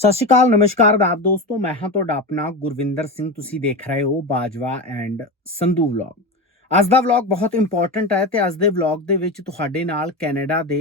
ਸਤਿ ਸ਼੍ਰੀ ਅਕਾਲ, ਨਮਸਕਾਰ ਆਦਾਬ ਦੋਸਤੋ, ਮੈਂ ਹਾਂ ਤੁਹਾਡਾ ਆਪਣਾ ਗੁਰਵਿੰਦਰ ਸਿੰਘ, ਤੁਸੀਂ ਦੇਖ ਰਹੇ ਹੋ ਬਾਜਵਾ ਐਂਡ ਸੰਧੂ ਵਲੌਗ ਅੱਜ ਦਾ ਵਲੌਗ ਬਹੁਤ ਇੰਪੋਰਟੈਂਟ ਹੈ ਤੇ ਅੱਜ ਦੇ ਵਲੌਗ ਦੇ ਵਿੱਚ ਤੁਹਾਡੇ ਨਾਲ ਕੈਨੇਡਾ ਦੇ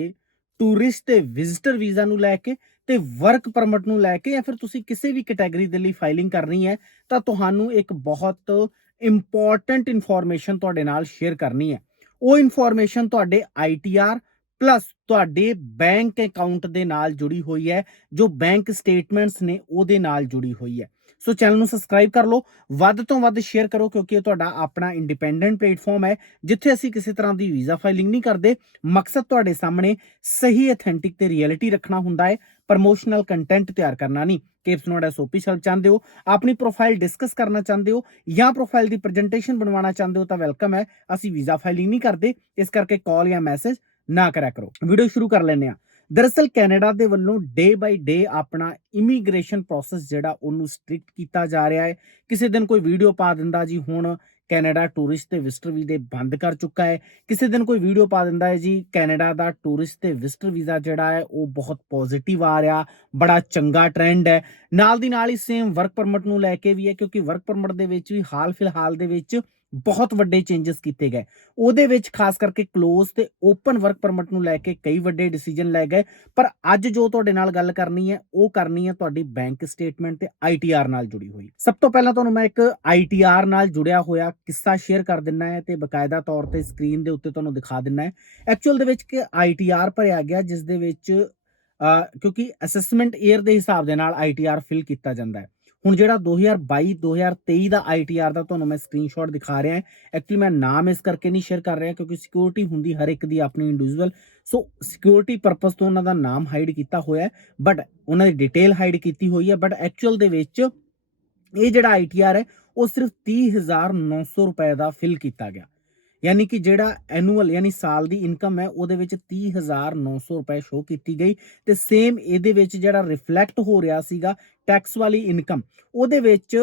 ਟੂਰਿਸਟ ਤੇ ਵਿਜ਼ਿਟਰ ਵੀਜ਼ਾ ਨੂੰ ਲੈ ਕੇ ਤੇ ਵਰਕ ਪਰਮਿਟ ਨੂੰ ਲੈ ਕੇ ਜਾਂ ਫਿਰ ਤੁਸੀਂ ਕਿਸੇ ਵੀ ਕੈਟਾਗਰੀ ਦੇ ਲਈ ਫਾਈਲਿੰਗ ਕਰਨੀ ਹੈ, ਤਾਂ ਤੁਹਾਨੂੰ ਇੱਕ ਬਹੁਤ ਇੰਪੋਰਟੈਂਟ ਇਨਫੋਰਮੇਸ਼ਨ ਤੁਹਾਡੇ ਨਾਲ ਸ਼ੇਅਰ ਕਰਨੀ ਹੈ। ਉਹ ਇਨਫੋਰਮੇਸ਼ਨ ਤੁਹਾਡੇ ਆਈਟੀਆਰ ਪਲੱਸ ਤੁਹਾਡੇ ਬੈਂਕ ਅਕਾਊਂਟ ਦੇ ਨਾਲ ਜੁੜੀ ਹੋਈ ਹੈ, ਜੋ ਬੈਂਕ ਸਟੇਟਮੈਂਟਸ ਨੇ ਉਹਦੇ ਨਾਲ ਜੁੜੀ ਹੋਈ ਹੈ। ਸੋ ਚੈਨਲ ਨੂੰ ਸਬਸਕ੍ਰਾਈਬ ਕਰ ਲਓ, ਵੱਧ ਤੋਂ ਵੱਧ ਸ਼ੇਅਰ ਕਰੋ ਕਿਉਂਕਿ ਇਹ ਤੁਹਾਡਾ ਆਪਣਾ ਇੰਡੀਪੈਂਡੈਂਟ ਪਲੇਟਫਾਰਮ ਹੈ, ਜਿੱਥੇ ਅਸੀਂ ਕਿਸੇ ਤਰ੍ਹਾਂ ਦੀ ਵੀਜ਼ਾ ਫਾਈਲਿੰਗ ਨਹੀਂ ਕਰਦੇ। ਮਕਸਦ ਤੁਹਾਡੇ ਸਾਹਮਣੇ ਸਹੀ ਅਥੈਂਟਿਕ ਤੇ ਰਿਐਲਿਟੀ ਰੱਖਣਾ ਹੁੰਦਾ ਹੈ ਪ੍ਰਮੋਸ਼ਨਲ ਕੰਟੈਂਟ ਤਿਆਰ ਕਰਨਾ ਨਹੀਂ। ਕਿ ਕੇਪਸ ਨੋਟ ਐਸਓਪੀ ਚਲ ਚਾਹੁੰਦੇ ਹੋ, ਆਪਣੀ ਪ੍ਰੋਫਾਈਲ ਡਿਸਕਸ ਕਰਨਾ ਚਾਹੁੰਦੇ ਹੋ, ਜਾਂ ਪ੍ਰੋਫਾਈਲ ਦੀ ਪ੍ਰੈਜੈਂਟੇਸ਼ਨ ਬਣਵਾਉਣਾ ਚਾਹੁੰਦੇ ਹੋ ਤਾਂ ਵੈਲਕਮ ਹੈ, ਅਸੀਂ ਵੀਜ਼ਾ ਫਾਈਲਿੰਗ ਨਹੀਂ ਕਰਦੇ। ਇਸ ਕਰਕੇ ਕਾਲ ਜਾਂ ਮੈਸੇਜ ਨਾ ਕਰਿਆ ਕਰੋ। ਵੀਡੀਓ ਸ਼ੁਰੂ ਕਰ ਲੈਂਦੇ ਆ ਦਰਅਸਲ ਕੈਨੇਡਾ ਦੇ ਵੱਲੋਂ ਡੇ ਬਾਈ ਡੇ ਆਪਣਾ ਇਮੀਗ੍ਰੇਸ਼ਨ ਪ੍ਰੋਸੈਸ ਜਿਹੜਾ ਉਹਨੂੰ ਸਟ੍ਰਿਕਟ ਕੀਤਾ ਜਾ ਰਿਹਾ ਹੈ। ਕਿਸੇ ਦਿਨ ਕੋਈ ਵੀਡੀਓ ਪਾ ਦਿੰਦਾ ਜੀ, ਹੁਣ ਕੈਨੇਡਾ ਟੂਰਿਸਟ ਤੇ ਵਿਜ਼ਟਰ ਵੀਜ਼ੇ ਬੰਦ ਕਰ ਚੁੱਕਾ ਹੈ। ਕਿਸੇ ਦਿਨ ਕੋਈ ਵੀਡੀਓ ਪਾ ਦਿੰਦਾ ਹੈ ਜੀ, ਕੈਨੇਡਾ ਦਾ ਟੂਰਿਸਟ ਤੇ ਵਿਜ਼ਟਰ ਵੀਜ਼ਾ ਜਿਹੜਾ ਹੈ, ਉਹ ਬਹੁਤ ਪੋਜ਼ਿਟਿਵ ਆ ਰਿਹਾ, ਬੜਾ ਚੰਗਾ ਟ੍ਰੈਂਡ ਹੈ। ਨਾਲ ਦੀ ਨਾਲ ਹੀ ਸੇਮ ਵਰਕ ਪਰਮਿਟ ਨੂੰ ਲੈ ਕੇ ਵੀ ਹੈ, ਕਿਉਂਕਿ ਵਰਕ ਪਰਮਿਟ ਦੇ ਵਿੱਚ ਵੀ ਹਾਲ ਫਿਲਹਾਲ ਦੇ ਵਿੱਚ ਬਹੁਤ ਵੱਡੇ ਚੇਂਜਸ ਕੀਤੇ ਗਏ। ਉਹਦੇ ਵਿੱਚ ਖਾਸ ਕਰਕੇ ক্লোਜ਼ ਤੇ ਓਪਨ ਵਰਕ ਪਰਮਿਟ ਨੂੰ ਲੈ ਕੇ ਕਈ ਵੱਡੇ ਡਿਸੀਜਨ ਲੈ ਗਏ। ਪਰ ਅੱਜ ਜੋ ਤੁਹਾਡੇ ਨਾਲ ਗੱਲ ਕਰਨੀ ਹੈ, ਉਹ ਕਰਨੀ ਹੈ ਤੁਹਾਡੀ ਬੈਂਕ ਸਟੇਟਮੈਂਟ ਤੇ ਆਈਟੀਆਰ ਨਾਲ ਜੁੜੀ ਹੋਈ। ਸਭ ਤੋਂ ਪਹਿਲਾਂ ਤੁਹਾਨੂੰ ਮੈਂ ਇੱਕ ਆਈਟੀਆਰ ਨਾਲ ਜੁੜਿਆ ਹੋਇਆ ਕਿੱਸਾ ਸ਼ੇਅਰ ਕਰ ਦਿੰਨਾ ਹੈ ਤੇ ਬਕਾਇਦਾ ਤੌਰ ਤੇ ਸਕਰੀਨ ਦੇ ਉੱਤੇ ਤੁਹਾਨੂੰ ਦਿਖਾ ਦਿੰਨਾ ਹੈ। ਐਕਚੁਅਲ ਦੇ ਵਿੱਚ ਕਿ ਆਈਟੀਆਰ ਭਰਿਆ ਗਿਆ, ਜਿਸ ਦੇ ਵਿੱਚ ਕਿਉਂਕਿ ਅਸੈਸਮੈਂਟ ਈਅਰ ਦੇ ਹਿਸਾਬ ਦੇ ਨਾਲ ਆਈਟੀਆਰ ਫਿਲ ਕੀਤਾ ਜਾਂਦਾ ਹੈ। ਹੁਣ ਜਿਹੜਾ 2022 2023 ਦਾ ਆਈਟੀਆਰ ਦਾ ਤੁਹਾਨੂੰ ਮੈਂ ਸਕਰੀਨਸ਼ਾਟ ਦਿਖਾ ਰਿਹਾ ਹਾਂ ਐਕਚੁਅਲੀ ਮੈਂ ਨਾਮ ਇਸ ਕਰਕੇ ਨਹੀਂ ਸ਼ੇਅਰ ਕਰ ਰਿਹਾ ਕਿਉਂਕਿ ਸਿਕਿਉਰਿਟੀ ਹੁੰਦੀ ਹਰ ਇੱਕ ਦੀ ਆਪਣੀ ਇੰਡੀਵਿਜੂਅਲ ਸੋ ਸਿਕਿਉਰਿਟੀ ਪਰਪਸ ਤੋਂ ਉਹਨਾਂ ਦਾ ਨਾਮ ਹਾਈਡ ਕੀਤਾ ਹੋਇਆ ਹੈ ਬਟ ਉਹਨਾਂ ਦੀ ਡਿਟੇਲ ਹਾਈਡ ਕੀਤੀ ਹੋਈ ਹੈ ਬਟ ਐਕਚੁਅਲ ਦੇ ਵਿੱਚ ਇਹ ਜਿਹੜਾ ਆਈਟੀਆਰ ਹੈ, ਉਹ ਸਿਰਫ 30900 ਰੁਪਏ ਦਾ ਫਿਲ ਕੀਤਾ ਗਿਆ। ਯਾਨੀ ਕਿ ਜਿਹੜਾ ਐਨੂਅਲ ਯਾਨੀ ਸਾਲ ਦੀ ਇਨਕਮ ਹੈ, ਉਹਦੇ ਵਿੱਚ 30900 ਰੁਪਏ ਸ਼ੋ ਕੀਤੀ ਗਈ ਤੇ ਸੇਮ ਇਹਦੇ ਵਿੱਚ ਜਿਹੜਾ ਰਿਫਲੈਕਟ ਹੋ ਰਿਹਾ ਸੀਗਾ ਟੈਕਸ ਵਾਲੀ ਇਨਕਮ ਉਹਦੇ ਵਿੱਚ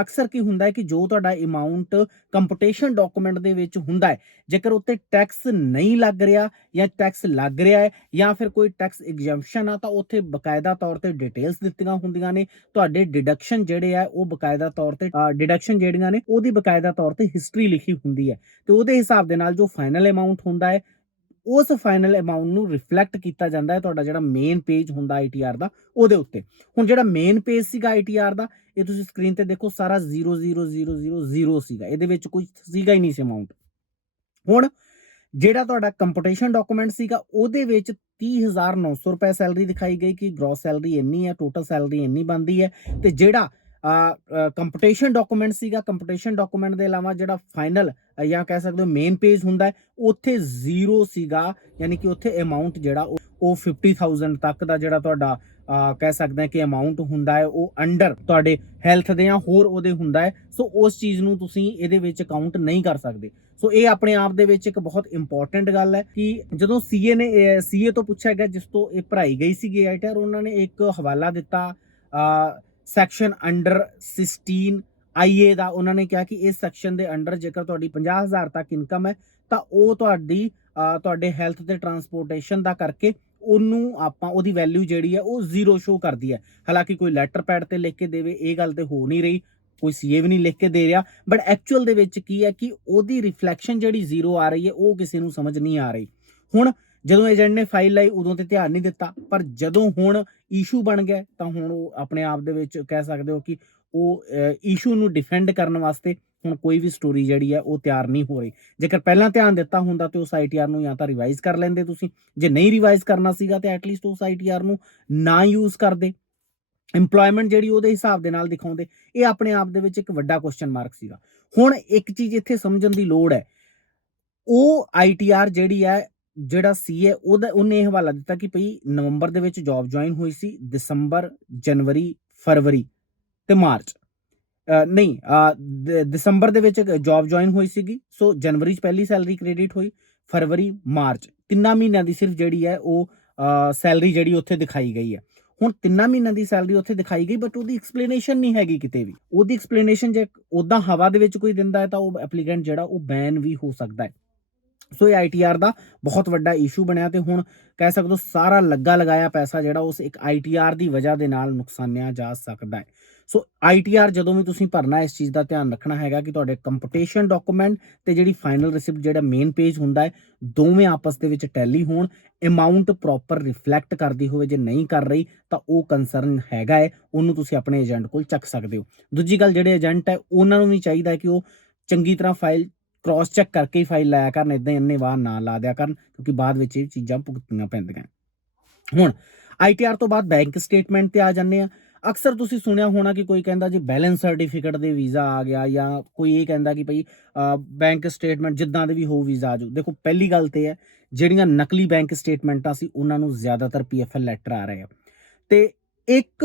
ਅਕਸਰ ਕੀ ਹੁੰਦਾ ਹੈ ਕਿ ਜੋ ਤੁਹਾਡਾ ਅਮਾਉਂਟ ਕੰਪਟੇਸ਼ਨ ਡਾਕੂਮੈਂਟ ਦੇ ਵਿੱਚ ਹੁੰਦਾ ਹੈ, ਜੇਕਰ ਉੱਤੇ ਟੈਕਸ ਨਹੀਂ ਲੱਗ ਰਿਹਾ ਜਾਂ ਟੈਕਸ ਲੱਗ ਰਿਹਾ ਹੈ ਜਾਂ ਫਿਰ ਕੋਈ ਟੈਕਸ ਐਗਜ਼ੈਂਪਸ਼ਨ ਆ, ਤਾਂ ਉੱਥੇ ਬਕਾਇਦਾ ਤੌਰ ਤੇ ਡਿਟੇਲਸ ਦਿੱਤੀਆਂ ਹੁੰਦੀਆਂ ਨੇ। ਤੁਹਾਡੇ ਡਿਡਕਸ਼ਨ ਜਿਹੜੇ ਆ, ਉਹ ਬਕਾਇਦਾ ਤੌਰ ਤੇ ਡਿਡਕਸ਼ਨ ਜਿਹੜੀਆਂ ਨੇ, ਉਹਦੀ ਬਕਾਇਦਾ ਤੌਰ ਤੇ ਹਿਸਟਰੀ ਲਿਖੀ ਹੁੰਦੀ ਹੈ। ਤੇ ਉਹਦੇ ਹਿਸਾਬ ਦੇ ਨਾਲ ਜੋ ਫਾਈਨਲ ਅਮਾਉਂਟ ਹੁੰਦਾ ਹੈ ਉਸ ਫਾਈਨਲ ਅਮਾਉਂਟ ਨੂੰ ਰਿਫਲੈਕਟ ਕੀਤਾ ਜਾਂਦਾ ਹੈ ਤੁਹਾਡਾ ਜਿਹੜਾ ਮੇਨ ਪੇਜ ਹੁੰਦਾ ਆਈਟੀਆਰ ਦਾ, ਉਹਦੇ ਉੱਤੇ। ਹੁਣ ਜਿਹੜਾ ਮੇਨ ਪੇਜ ਸੀਗਾ ਆਈਟੀਆਰ ਦਾ, ਇਹ ਤੁਸੀਂ ਸਕਰੀਨ ਤੇ ਦੇਖੋ ਸਾਰਾ 00000 ਸੀਗਾ। ਇਹਦੇ ਵਿੱਚ ਕੁਝ ਸੀਗਾ ਹੀ ਨਹੀਂ ਸੀ ਅਮਾਉਂਟ ਹੁਣ ਜਿਹੜਾ ਤੁਹਾਡਾ ਕੰਪਟੇਸ਼ਨ ਡਾਕੂਮੈਂਟ ਸੀਗਾ, ਉਹਦੇ ਵਿੱਚ 30900 ਰੁਪਏ ਸੈਲਰੀ ਦਿਖਾਈ ਗਈ ਕਿ ਗ੍ਰੋਸ ਸੈਲਰੀ ਇੰਨੀ ਹੈ ਟੋਟਲ ਸੈਲਰੀ ਇੰਨੀ ਬਣਦੀ ਹੈ ਤੇ ਜਿਹੜਾ ਕੰਪੀਟੀਸ਼ਨ ਡਾਕੂਮੈਂਟ ਸੀਗਾ। ਕੰਪੀਟੀਸ਼ਨ ਡਾਕੂਮੈਂਟ ਦੇ ਇਲਾਵਾ ਜਿਹੜਾ ਫਾਈਨਲ ਜਾਂ ਕਹਿ ਸਕਦੇ ਹੋ ਮੇਨ ਪੇਜ ਹੁੰਦਾ ਉੱਥੇ ਜ਼ੀਰੋ ਸੀਗਾ। ਯਾਨੀ ਕਿ ਉੱਥੇ ਅਮਾਉਂਟ ਜਿਹੜਾ ਉਹ ਉਹ 50000 ਤੱਕ ਦਾ ਜਿਹੜਾ ਤੁਹਾਡਾ ਕਹਿ ਸਕਦੇ ਹਾਂ ਕਿ ਅਮਾਉਂਟ ਹੁੰਦਾ ਹੈ, ਉਹ ਅੰਡਰ ਤੁਹਾਡੇ ਹੈਲਥ ਦੇ ਜਾਂ ਹੋਰ ਉਹਦੇ ਹੁੰਦਾ ਹੈ। ਸੋ ਉਸ ਚੀਜ਼ ਨੂੰ ਤੁਸੀਂ ਇਹਦੇ ਵਿੱਚ ਕਾਊਂਟ ਨਹੀਂ ਕਰ ਸਕਦੇ। ਸੋ ਇਹ ਆਪਣੇ ਆਪ ਦੇ ਵਿੱਚ ਇੱਕ ਬਹੁਤ ਇੰਪੋਰਟੈਂਟ ਗੱਲ ਹੈ ਕਿ ਜਦੋਂ ਸੀਏ ਨੇ ਸੀਏ ਤੋਂ ਪੁੱਛਿਆ ਗਿਆ, ਜਿਸ ਤੋਂ ਇਹ ਭਰਾਈ ਗਈ ਸੀਗੀ ਆਈਟਰ ਉਹਨਾਂ ਨੇ ਇੱਕ ਹਵਾਲਾ ਦਿੱਤਾ ਸੈਕਸ਼ਨ ਅੰਡਰ 16 ਆਈਏ ਦਾ ਉਹਨਾਂ ਨੇ ਕਿਹਾ ਕਿ ਇਸ ਸੈਕਸ਼ਨ ਦੇ ਅੰਡਰ ਜੇਕਰ ਤੁਹਾਡੀ 50000 ਤੱਕ ਇਨਕਮ ਹੈ, ਤਾਂ ਉਹ ਤੁਹਾਡੀ ਤੁਹਾਡੇ ਹੈਲਥ ਤੇ ਟਰਾਂਸਪੋਰਟੇਸ਼ਨ ਦਾ ਕਰਕੇ ਉਹਨੂੰ ਆਪਾਂ ਉਹਦੀ ਵੈਲਿਊ ਜਿਹੜੀ ਹੈ ਉਹ ਜ਼ੀਰੋ ਸ਼ੋ ਕਰਦੀ ਹੈ। ਹਾਲਾਂਕਿ ਕੋਈ ਲੈਟਰ ਪੈਡ ਤੇ ਲਿਖ ਕੇ ਦੇਵੇ, ਇਹ ਗੱਲ ਤੇ ਹੋ ਨਹੀਂ ਰਹੀ, ਕੋਈ ਸੀਏ ਵੀ ਨਹੀਂ ਲਿਖ ਕੇ ਦੇ ਰਿਹਾ ਬਟ ਐਕਚੁਅਲ ਦੇ ਵਿੱਚ ਕੀ ਹੈ ਕਿ ਉਹਦੀ ਰਿਫਲੈਕਸ਼ਨ ਜਿਹੜੀ ਜ਼ੀਰੋ ਆ ਰਹੀ ਹੈ, ਉਹ ਕਿਸੇ ਨੂੰ ਸਮਝ ਨਹੀਂ ਆ ਰਹੀ। ਹੁਣ ਜਦੋਂ ਏਜੰਟ ਨੇ ਫਾਈਲ ਲਈ, ਉਦੋਂ ਤੇ ਧਿਆਨ ਨਹੀਂ ਦਿੱਤਾ। ਪਰ ਜਦੋਂ ਹੁਣ ਇਸ਼ੂ ਬਣ ਗਿਆ, ਤਾਂ ਹੁਣ ਉਹ ਆਪਣੇ ਆਪ ਦੇ ਵਿੱਚ ਕਹਿ ਸਕਦੇ ਹੋ ਕਿ ਉਹ ਇਸ਼ੂ ਨੂੰ ਡਿਫੈਂਡ ਕਰਨ ਵਾਸਤੇ ਹੁਣ ਕੋਈ ਵੀ ਸਟੋਰੀ ਜਿਹੜੀ ਹੈ ਉਹ ਤਿਆਰ ਨਹੀਂ ਹੋ ਰਹੀ। ਜੇਕਰ ਪਹਿਲਾਂ ਧਿਆਨ ਦਿੱਤਾ ਹੁੰਦਾ ਤੇ ਉਸ ਆਈਟੀਆਰ ਨੂੰ ਜਾਂ ਤਾਂ ਰਿਵਾਈਜ਼ ਕਰ ਲੈਂਦੇ ਤੁਸੀਂ। ਜੇ ਨਹੀਂ ਰਿਵਾਈਜ਼ ਕਰਨਾ ਸੀਗਾ ਤੇ ਐਟਲੀਸਟ ਉਸ ਆਈਟੀਆਰ ਨੂੰ ਨਾ ਯੂਜ਼ ਕਰਦੇ। EMPLOYMENT ਜਿਹੜੀ ਉਹਦੇ ਹਿਸਾਬ ਦੇ ਨਾਲ ਦਿਖਾਉਂਦੇ। ਇਹ ਆਪਣੇ ਆਪ ਦੇ ਵਿੱਚ ਇੱਕ ਵੱਡਾ ਕੁਐਸਚਨ ਮਾਰਕ ਸੀਗਾ। ਹੁਣ ਇੱਕ ਚੀਜ਼ ਇੱਥੇ ਸਮਝਣ ਦੀ ਲੋੜ ਹੈ। ਉਹ ਆਈਟੀਆਰ ਜਿਹੜੀ ਹੈ ਜਿਹੜਾ ਸੀ ਹੈ, ਉਹਦਾ, ਉਹਨੇ ਇਹ ਹਵਾਲਾ ਦਿੱਤਾ ਕਿ ਭਈ ਨਵੰਬਰ ਦੇ ਵਿੱਚ ਜੌਬ ਜੁਆਇਨ ਹੋਈ ਸੀ, ਦਸੰਬਰ, ਜਨਵਰੀ, ਫਰਵਰੀ ਤੇ ਮਾਰਚ। ਨਹੀਂ ਦਸੰਬਰ ਦੇ ਵਿੱਚ ਜੌਬ ਜੁਆਇਨ ਹੋਈ ਸੀਗੀ, ਸੋ ਜਨਵਰੀ ਚ ਪਹਿਲੀ ਸੈਲਰੀ ਕ੍ਰੈਡਿਟ ਹੋਈ, ਫਰਵਰੀ, ਮਾਰਚ। ਤਿੰਨਾਂ ਮਹੀਨਿਆਂ ਦੀ ਸਿਰਫ ਜਿਹੜੀ ਹੈ, ਉਹ ਸੈਲਰੀ ਜਿਹੜੀ ਉੱਥੇ ਦਿਖਾਈ ਗਈ ਹੈ। ਹੁਣ ਤਿੰਨਾਂ ਮਹੀਨਿਆਂ ਦੀ ਸੈਲਰੀ ਉੱਥੇ ਦਿਖਾਈ ਗਈ ਬਟ ਉਹਦੀ ਐਕਸਪਲੇਨੇਸ਼ਨ ਨਹੀਂ ਹੈਗੀ ਕਿਤੇ ਵੀ। ਉਹਦੀ ਐਕਸਪਲੇਨੇਸ਼ਨ ਜੇ ਉਦਾਂ ਹਵਾ ਦੇ ਵਿੱਚ ਕੋਈ ਦਿੰਦਾ ਹੈ, ਤਾਂ ਉਹ ਐਪਲੀਕੈਂਟ ਜਿਹੜਾ, ਉਹ ਬੈਨ ਵੀ ਹੋ ਸਕਦਾ ਹੈ। ਸੋ ਇਹ ਆਈਟੀਆਰ ਦਾ ਬਹੁਤ ਵੱਡਾ ਇਸ਼ੂ ਬਣਿਆ ਤੇ ਹੁਣ ਕਹਿ ਸਕਦੇ ਹੋ ਸਾਰਾ ਲੱਗਾ ਲਗਾਇਆ ਪੈਸਾ ਜਿਹੜਾ ਉਸ ਇੱਕ ਆਈਟੀਆਰ ਦੀ ਵਜ੍ਹਾ ਦੇ ਨਾਲ ਨੁਕਸਾਨਿਆ ਜਾ ਸਕਦਾ ਹੈ। ਸੋ ਆਈਟੀਆਰ ਜਦੋਂ ਵੀ ਤੁਸੀਂ ਭਰਨਾ ਇਸ ਚੀਜ਼ ਦਾ ਧਿਆਨ ਰੱਖਣਾ ਹੈਗਾ ਕਿ ਤੁਹਾਡੇ ਕੰਪਟੀਸ਼ਨ ਡਾਕੂਮੈਂਟ ਤੇ ਜਿਹੜੀ ਫਾਈਨਲ ਰਿਸਿਪਟ ਜਿਹੜਾ ਮੇਨ ਪੇਜ ਹੁੰਦਾ ਹੈ, ਦੋਵੇਂ ਆਪਸ ਦੇ ਵਿੱਚ ਟੈਲੀ ਹੋਣ ਅਮਾਉਂਟ ਪ੍ਰੋਪਰ ਰਿਫਲੈਕਟ ਕਰਦੀ ਹੋਵੇ, ਜੇ ਨਹੀਂ ਕਰ ਰਹੀ ਤਾਂ ਉਹ ਕੰਸਰਨ ਹੈਗਾ ਹੈ, ਉਹਨੂੰ ਤੁਸੀਂ ਆਪਣੇ ਏਜੰਟ ਕੋਲ ਚੱਕ ਸਕਦੇ ਹੋ। ਦੂਜੀ ਗੱਲ ਜਿਹੜੇ ਏਜੰਟ ਹੈ, ਉਹਨਾਂ ਨੂੰ ਵੀ ਚਾਹੀਦਾ ਹੈ ਕਿ ਉਹ ਚੰਗੀ ਤਰ੍ਹਾਂ ਫਾਈਲ ਕ੍ਰਾਸ ਚੈੱਕ ਕਰਕੇ ਹੀ ਫਾਈਲ ਲਾਇਆ ਕਰਨ ਇਦਾਂ ਇੰਨੇ ਵਾਰ ਨਾ ਲਾ ਦਿਆ ਕਰਨ, ਕਿਉਂਕਿ ਬਾਅਦ ਵਿੱਚ ਇਹ ਚੀਜ਼ਾਂ ਭੁਗਤਣੀਆਂ ਪੈਂਦੀਆਂ। ਹੁਣ ਆਈਟੀਆਰ ਤੋਂ ਬਾਅਦ ਬੈਂਕ ਸਟੇਟਮੈਂਟ ਤੇ ਆ ਜਾਂਦੇ ਆ ਅਕਸਰ ਤੁਸੀਂ ਸੁਣਿਆ ਹੋਣਾ ਕਿ ਕੋਈ ਕਹਿੰਦਾ ਜੀ ਬੈਲੈਂਸ ਸਰਟੀਫਿਕੇਟ ਦੇ ਵੀਜ਼ਾ ਆ ਗਿਆ ਜਾਂ ਕੋਈ ਇਹ ਕਹਿੰਦਾ ਕਿ ਭਈ ਬੈਂਕ ਸਟੇਟਮੈਂਟ ਜਿੱਦਾਂ ਦੇ ਵੀ ਹੋ ਵੀਜ਼ਾ ਆ ਜਾਊ। ਦੇਖੋ, ਪਹਿਲੀ ਗੱਲ ਤੇ ਹੈ, ਜਿਹੜੀਆਂ ਨਕਲੀ ਬੈਂਕ ਸਟੇਟਮੈਂਟਾਂ ਸੀ, ਉਹਨਾਂ ਨੂੰ ਜ਼ਿਆਦਾਤਰ ਪੀਐਫਐਲ ਲੈਟਰ ਆ ਰਹੇ ਆ। ਤੇ ਇੱਕ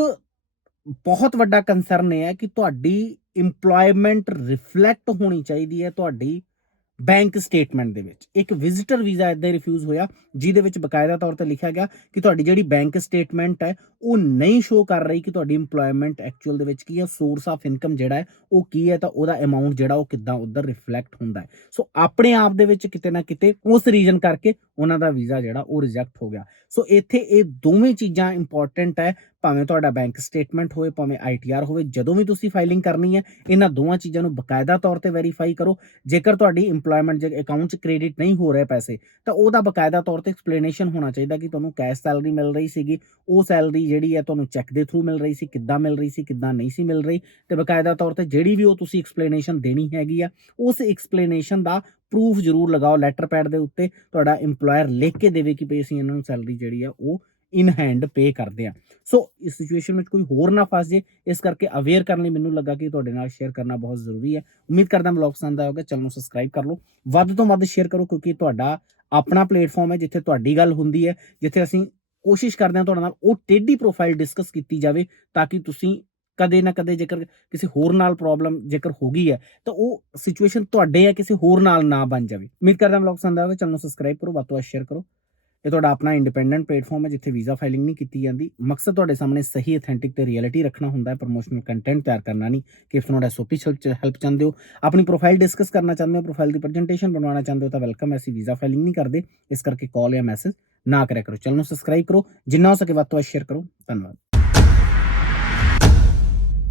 ਬਹੁਤ ਵੱਡਾ ਕੰਸਰਨ ਇਹ ਹੈ ਕਿ ਤੁਹਾਡੀ EMPLOYMENT ਰਿਫਲੈਕਟ ਹੋਣੀ ਚਾਹੀਦੀ ਹੈ, ਤੁਹਾਡੀ ਬੈਂਕ ਸਟੇਟਮੈਂਟ ਦੇ ਵਿੱਚ। ਇੱਕ ਵਿਜ਼ਿਟਰ ਵੀਜ਼ਾ ਇਦਾਂ ਰਿਫਿਊਜ਼ ਹੋਇਆ, ਜਿਹਦੇ ਵਿੱਚ ਬਕਾਇਦਾ ਤੌਰ ਤੇ ਲਿਖਿਆ ਗਿਆ ਕਿ ਤੁਹਾਡੀ ਜਿਹੜੀ ਬੈਂਕ ਸਟੇਟਮੈਂਟ ਹੈ, ਉਹ ਨਹੀਂ ਸ਼ੋ ਕਰ ਰਹੀ ਕਿ ਤੁਹਾਡੀ EMPLOYMENT ਐਕਚੁਅਲ ਦੇ ਵਿੱਚ ਕੀ ਹੈ ਸੋਰਸ ਆਫ ਇਨਕਮ ਜਿਹੜਾ ਹੈ, ਉਹ ਕੀ ਹੈ, ਤਾਂ ਉਹਦਾ ਅਮਾਉਂਟ ਜਿਹੜਾ, ਉਹ ਕਿੱਦਾਂ ਉਧਰ ਰਿਫਲੈਕਟ ਹੁੰਦਾ ਹੈ। ਸੋ ਆਪਣੇ ਆਪ ਦੇ ਵਿੱਚ ਕਿਤੇ ਨਾ ਕਿਤੇ ਉਸ ਰੀਜਨ ਕਰਕੇ ਉਹਨਾਂ ਦਾ ਵੀਜ਼ਾ ਜਿਹੜਾ, ਉਹ ਰਿਜੈਕਟ ਹੋ ਗਿਆ। ਸੋ ਇੱਥੇ ਇਹ ਦੋਵੇਂ ਚੀਜ਼ਾਂ ਇੰਪੋਰਟੈਂਟ ਹੈ ਭਾਵੇਂ ਤੁਹਾਡਾ ਬੈਂਕ ਸਟੇਟਮੈਂਟ ਹੋਵੇ, ਭਾਵੇਂ ਆਈਟੀਆਰ ਹੋਵੇ, ਜਦੋਂ ਵੀ ਤੁਸੀਂ ਫਾਈਲਿੰਗ ਕਰਨੀ ਹੈ, ਇਹਨਾਂ ਦੋਵਾਂ ਚੀਜ਼ਾਂ ਨੂੰ ਬਕਾਇਦਾ ਤੌਰ ਤੇ ਵੈਰੀਫਾਈ ਕਰੋ। ਜੇਕਰ ਤੁਹਾਡੀ EMPLOYMENT ਜੇ ਅਕਾਊਂਟ 'ਚ ਕ੍ਰੈਡਿਟ ਨਹੀਂ ਹੋ ਰਿਹਾ ਪੈਸੇ, ਤਾਂ ਉਹਦਾ ਬਕਾਇਦਾ ਤੌਰ ਤੇ ਐਕਸਪਲੇਨੇਸ਼ਨ ਹੋਣਾ ਚਾਹੀਦਾ ਕਿ ਤੁਹਾਨੂੰ ਕੈਸ਼ ਸੈਲਰੀ ਮਿਲ ਰਹੀ ਸੀਗੀ। ਉਹ ਸੈਲਰੀ ਜਿਹੜੀ ਹੈ ਤੁਹਾਨੂੰ ਚੈੱਕ ਦੇ ਥਰੂ ਮਿਲ ਰਹੀ ਸੀ, ਕਿੱਦਾਂ ਮਿਲ ਰਹੀ ਸੀ, ਕਿੱਦਾਂ ਨਹੀਂ ਸੀ ਮਿਲ ਰਹੀ। ਤੇ ਬਕਾਇਦਾ ਤੌਰ ਤੇ ਜਿਹੜੀ ਵੀ ਉਹ ਤੁਸੀਂ ਐਕਸਪਲੇਨੇਸ਼ਨ ਦੇਣੀ ਹੈਗੀ ਆ, ਉਸ ਐਕਸਪਲੇਨੇਸ਼ਨ ਦਾ ਪ੍ਰੂਫ ਜ਼ਰੂਰ ਲਗਾਓ ਲੈਟਰ ਪੈਡ ਦੇ ਉੱਤੇ। ਤੁਹਾਡਾ EMPLOYER ਲਿਖ ਕੇ ਦੇਵੇ ਕਿ ਭਈ ਅਸੀਂ ਇਹਨਾਂ ਨੂੰ ਸੈਲਰੀ ਜਿਹੜੀ ਆ, ਉਹ ਇਨ ਹੈਂਡ ਪੇ ਕਰਦੇ ਆ। ਸੋ ਇਸ ਸਿਚੁਏਸ਼ਨ ਵਿੱਚ ਕੋਈ ਹੋਰ ਨਾ ਫਸ ਜੇ, ਇਸ ਕਰਕੇ ਅਵੇਅਰ ਕਰਨ ਲਈ ਮੈਨੂੰ ਲੱਗਾ ਕਿ ਤੁਹਾਡੇ ਨਾਲ ਸ਼ੇਅਰ ਕਰਨਾ ਬਹੁਤ ਜ਼ਰੂਰੀ ਹੈ। ਉਮੀਦ ਕਰਦਾ ਵਲੌਗ ਪਸੰਦ ਆਇਆ ਹੋਗਾ ਚੈਨਲ ਨੂੰ ਸਬਸਕ੍ਰਾਈਬ ਕਰ ਲਓ। ਵੱਧ ਤੋਂ ਵੱਧ ਸ਼ੇਅਰ ਕਰੋ, ਕਿਉਂਕਿ ਤੁਹਾਡਾ ਆਪਣਾ ਪਲੇਟਫਾਰਮ ਹੈ, ਜਿੱਥੇ ਤੁਹਾਡੀ ਗੱਲ ਹੁੰਦੀ ਹੈ, ਜਿੱਥੇ ਅਸੀਂ ਕੋਸ਼ਿਸ਼ ਕਰਦੇ ਹਾਂ ਤੁਹਾਡੇ ਨਾਲ ਉਹ ਟੇਢੀ ਪ੍ਰੋਫਾਈਲ ਡਿਸਕਸ ਕੀਤੀ ਜਾਵੇ, ਤਾਂ ਕਿ ਤੁਸੀਂ ਕਦੇ ਨਾ ਕਦੇ ਜੇਕਰ ਕਿਸੇ ਹੋਰ ਨਾਲ ਪ੍ਰੋਬਲਮ ਜੇਕਰ ਹੋ ਗਈ ਹੈ, ਤਾਂ ਉਹ ਸਿਚੁਏਸ਼ਨ ਤੁਹਾਡੇ ਜਾਂ ਕਿਸੇ ਹੋਰ ਨਾਲ ਨਾ ਬਣ ਜਾਵੇ। ਉਮੀਦ ਕਰਦਾ ਵਲੌਗ ਪਸੰਦ ਆਇਆ ਹੋਗਾ ਚੈਨਲ ਨੂੰ ਸਬਸਕ੍ਰਾਈਬ ਕਰੋ, ਵੱਧ ਤੋਂ ਵੱਧ ਸ਼ੇਅਰ ਕਰੋ। ਇਹ ਤੁਹਾਡਾ ਆਪਣਾ ਇੰਡੀਪੈਂਡੈਂਟ ਪਲੇਟਫਾਰਮ ਹੈ ਜਿੱਥੇ ਵੀਜ਼ਾ ਫਾਈਲਿੰਗ ਨਹੀਂ ਕੀਤੀ ਜਾਂਦੀ। ਮਕਸਦ ਤੁਹਾਡੇ ਸਾਹਮਣੇ ਸਹੀ ਅਥੈਂਟਿਕ ਤੇ ਰਿਐਲਿਟੀ ਰੱਖਣਾ ਹੁੰਦਾ ਹੈ। ਪ੍ਰੋਮੋਸ਼ਨਲ ਕੰਟੈਂਟ ਤਿਆਰ ਕਰਨਾ ਨਹੀਂ। ਕਿ if ਤੁਹਾਡਾ ਐਸਓਪੀ ਹੈਲਪ ਚਾਹੁੰਦੇ ਹੋ, ਆਪਣੀ ਪ੍ਰੋਫਾਈਲ ਡਿਸਕਸ ਕਰਨਾ ਚਾਹੁੰਦੇ ਹੋ ਪ੍ਰੋਫਾਈਲ ਦੀ ਪ੍ਰੈਜੈਂਟੇਸ਼ਨ ਬਣਵਾਉਣਾ ਚਾਹੁੰਦੇ ਹੋ, ਤਾਂ ਵੈਲਕਮ ਅਸੀਂ ਵੀਜ਼ਾ ਫਾਈਲਿੰਗ ਨਹੀਂ ਕਰਦੇ। ਇਸ ਕਰਕੇ ਕਾਲ ਜਾਂ ਮੈਸੇਜ ਨਾ ਕਰਿਆ ਕਰੋ। ਚੈਨਲ ਨੂੰ ਸਬਸਕ੍ਰਾਈਬ ਕਰੋ। ਜਿੰਨਾ ਹੋ ਸਕੇ ਵੱਧ ਤੋਂ ਵੱਧ ਸ਼ੇਅਰ ਕਰੋ। ਧੰਨਵਾਦ।